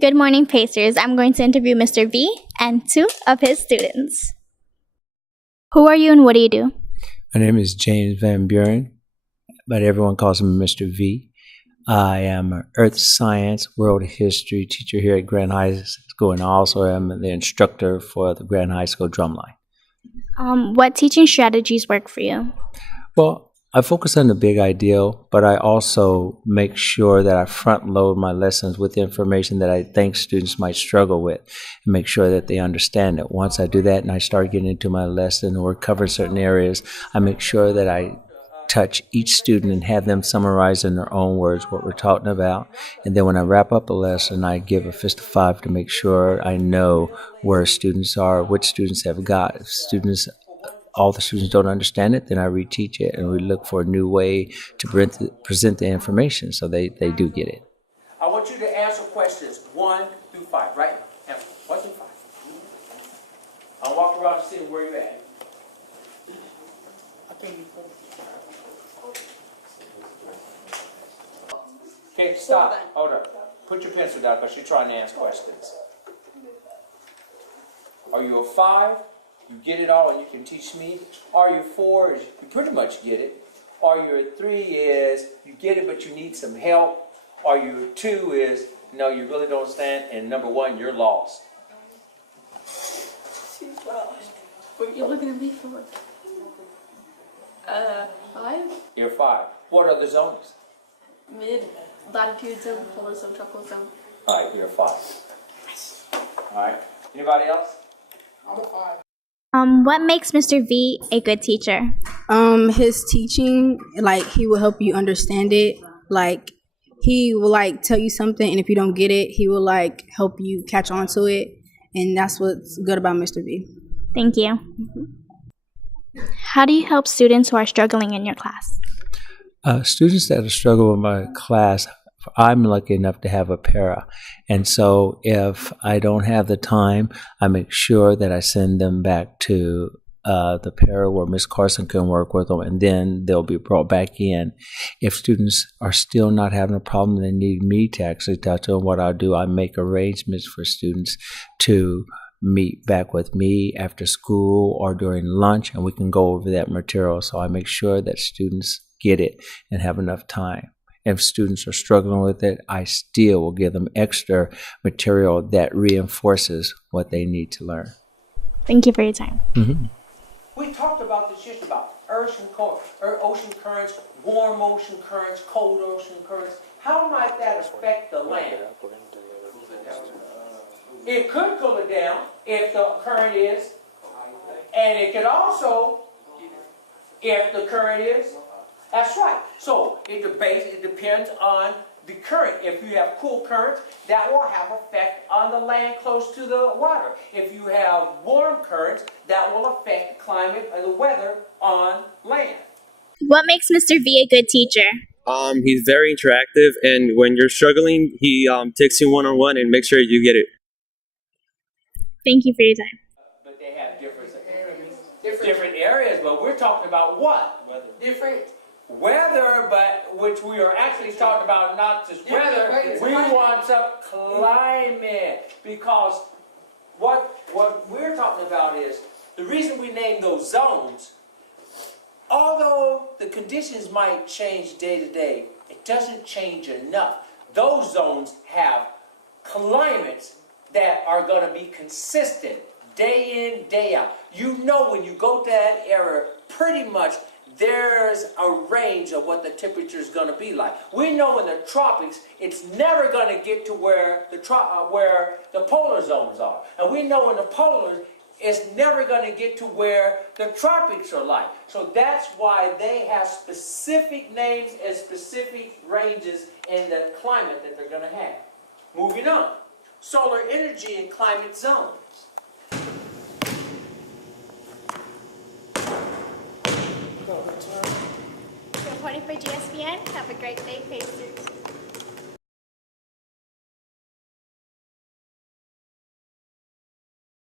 Good morning, Pacers. I'm going to interview Mr. V and two of his students. Who are you and what do you do? My name is James Van Buren, but everyone calls me Mr. V. I am an earth science, world history teacher here at Grand High School, and I also am the instructor for the Grand High School drumline. What teaching strategies work for you? Well, I focus on the big ideal, but I also make sure that I front load my lessons with information that I think students might struggle with and make sure that they understand it. Once I do that and I start getting into my lesson or cover certain areas, I make sure that I touch each student and have them summarize in their own words what we're talking about. And then when I wrap up a lesson, I give a fist of five to make sure I know where students are, which students have got. If all the students don't understand it, then I reteach it and we look for a new way to present the information so they do get it. I want you to answer questions 1 through 5, right? Answer 1 through 5. I'll walk around to see where you're at. Okay, stop. Hold up. Put your pencil down because you're trying to ask questions. Are you a 5? You get it all and you can teach me. Are you 4? You pretty much get it. Are you a 3 is you get it but you need some help. Are you a 2 is no, you really don't understand. And number 1, you're lost. She's lost. What you looking at me for? 5? You're 5. What are the zones? Mid, latitude zone, polar zone, tropical zone. All right, you're a 5. All right. Anybody else? I'm a 5. What makes Mr. V a good teacher? His teaching, like, he will help you understand it. Like, he will, like, tell you something, and if you don't get it, he will, like, help you catch on to it. And that's what's good about Mr. V. Thank you. How do you help students who are struggling in your class? Students that are struggling with my class, I'm lucky enough to have a para. And so if I don't have the time, I make sure that I send them back to the para where Miss Carson can work with them, and then they'll be brought back in. If students are still not having a problem, they need me to actually touch on what I'll do. I make arrangements for students to meet back with me after school or during lunch, and we can go over that material. So I make sure that students get it and have enough time. If students are struggling with it, I still will give them extra material that reinforces what they need to learn. Thank you for your time. Mm-hmm. We talked about this just about ocean currents, warm ocean currents, cold ocean currents. How might that affect the land? It could cool it down if the current is, and it could also, if the current is. That's right. So it depends on the current. If you have cool currents, that will have effect on the land close to the water. If you have warm currents, that will affect the climate or the weather on land. What makes Mr. V a good teacher? He's very interactive, and when you're struggling, he takes you one-on-one and makes sure you get it. Thank you for your time. But they have different areas, but we're talking about what? Different. Weather, but which we are actually talking about not just weather, we want some climate, because what we're talking about is the reason we name those zones. Although the conditions might change day to day, it doesn't change enough. Those zones have climates that are going to be consistent day in, day out. You know, when you go to that area, pretty much there's a range of what the temperature is going to be like. We know in the tropics, it's never going to get to where the polar zones are. And we know in the polars, it's never going to get to where the tropics are like. So that's why they have specific names and specific ranges in the climate that they're going to have. Moving on. Solar energy and climate zones. Reporting for GSPN. Have a great day, Pacers.